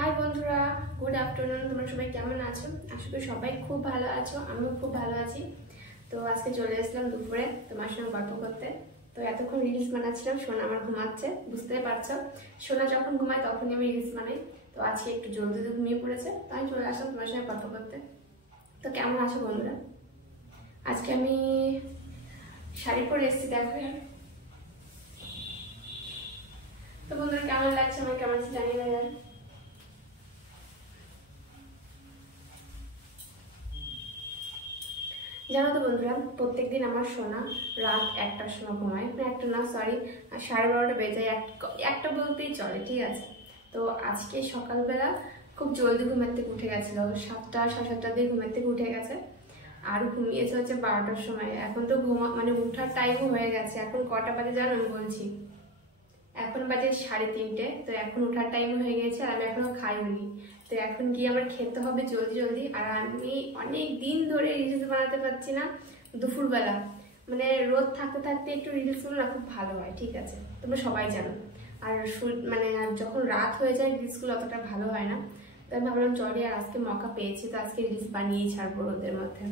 High বন্ধুরা, good afternoon. তোমরা সবাই কেমন আছো? আশা করি সবাই খুব ভালো আছো, আমিও খুব ভালো আছি। তো আজকে চলে এসলাম দুপুরে তোমার সঙ্গে গল্প করতে। তো এতক্ষণ রিলস বানাচ্ছিলাম, সোনা আমার ঘুমাচ্ছে, বুঝতেই পারছো। সোনা যখন ঘুমায় তখনই আমি রিলস বানাই। তো আজকে একটু জলদি ঘুমিয়ে পড়েছে, তাই চলে আসলাম তোমার সঙ্গে গল্প করতে। তো কেমন আছো বন্ধুরা? আজকে আমি শাড়ি পরে এসেছি, দেখো। তো বন্ধুরা কেমন লাগছে, আমার কেমন আছে জানি না। জানো তো বন্ধুরা, প্রত্যেকদিন আমার সোনা রাত 1টার সময় ঘুমায়, একটা না সরি 12:30 বেজে যায়, একটা বলতেই চলে, ঠিক আছে। তো আজকে সকালবেলা খুব জলদি ঘুমের থেকে উঠে গেছিল, 7টা 7:30 দিয়ে ঘুমের থেকে উঠে গেছে। আর ঘুমিয়েছে হচ্ছে 12টার সময়। এখন তো মানে উঠার টাইমও হয়ে গেছে। এখন কটা বাজে জানো আমি বলছি? এখন বাজে 3:30। তো এখন ওঠার টাইম হয়ে গেছে আর আমি এখনো খাইনি। তো এখন গিয়ে আমার খেতে হবে জলদি জলদি। আর আমি অনেক দিন ধরে রিলস বানাতে পারছি না দুপুরবেলা। মানে রোদ থাকতে থাকতে একটু রিলস গুলো না খুব ভালো হয়, ঠিক আছে, তোমরা সবাই জানো। আর মানে যখন রাত হয়ে যায় রিলসগুলো অতটা ভালো হয় না। তো আমি ভাবলাম চলে, আর আজকে মৌকা পেয়েছি, তো আজকে রিলস বানিয়েই ছাড়বো রোদের মধ্যে।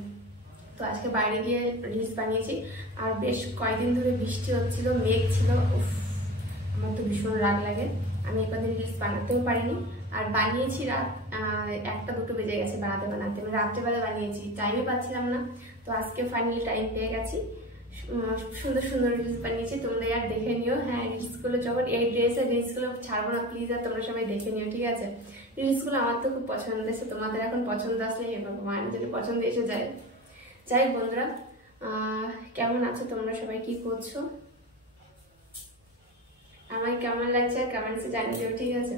তো আজকে বাইরে গিয়ে রিলস বানিয়েছি। আর বেশ কয়েকদিন ধরে বৃষ্টি হচ্ছিল, মেঘ ছিল, উফ, আমার তো ভীষণ রাগ লাগে। আমি একদিন রিলস বানাতেও পারিনি। আর বানিয়েছি রাত 1টা 2টো বেজে গেছে বানাতে বানাতে। আমি রাত্রেবেলা বানিয়েছি, টাইমে পাচ্ছিলাম না। তো আজকে ফাইনালি টাইম পেয়ে গেছি। সুন্দর সুন্দর রিলস বানিয়েছি, তোমরা আর দেখে নিও। হ্যাঁ, রিলসগুলো যখন এই ড্রেসের রিলসগুলো ছাড়বো না প্লিজ, আর তোমরা সবাই দেখে নিও, ঠিক আছে। রিলসগুলো আমার তো খুব পছন্দ এসে, তোমাদের এখন পছন্দ আসলে হে ভগবান যদি পছন্দ এসে যায়। যাই বন্ধুরা, কেমন আছো তোমরা সবাই, কি করছো, আমার কেমন লাগছে আর কমেন্টসে জানিও, ঠিক আছে।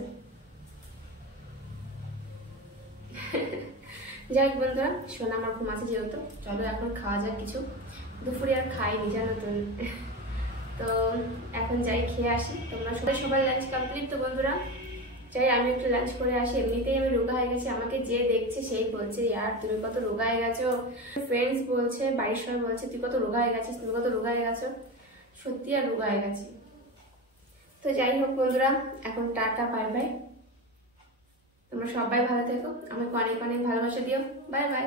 যাই হোক বন্ধুরা, শোনা আমার ঘুম আছে যেহেতু, চলো এখন খাওয়া যাক কিছু। দুপুরে আর খাইনি জানো তো। তো এখন যাই খেয়ে আসি। তোমরা সবাই লাঞ্চ কমপ্লিট তো বন্ধুরা? চাই আমি একটু লাঞ্চ করে আসি। এমনিতেই আমি রোগা হয়ে গেছি, আমাকে যে দেখছে সেই বলছে ইয়ার তুমি কত রোগা হয়ে গেছো। ফ্রেন্ডস বলছে, বাড়ির সবাই বলছে তুই কত রোগা হয়ে গেছিস, তুমি কত রোগা হয়ে গেছো। সত্যি আর রোগা হয়ে গেছি। তো যাই হোক বন্ধুরা, এখন টাটা, বাই বাই। তোমরা সবাই ভালো থেকো, আমাকে অনেক অনেক ভালোবাসা দিও। বাই বাই,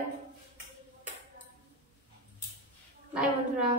বাই বন্ধুরা।